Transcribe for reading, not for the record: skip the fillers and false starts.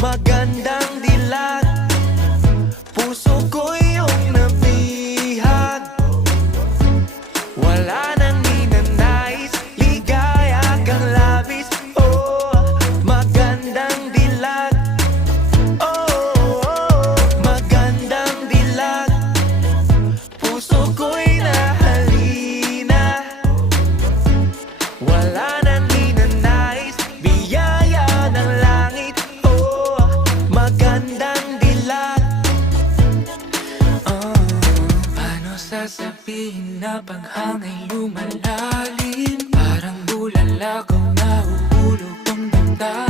magandang dilag. Puso ko iyong nabihag. Wala nang ninanais, ligaya kang labis. Oh, magandang dilag. Oh, magandang dilag. Puso ko'y nahalina. Wala nang ninanais, biyaya ng langit. Oh, magandang dilag. Paano sasabihin na paghangay lumalalim? Parang bulalakaw na uhulog ang damdamin.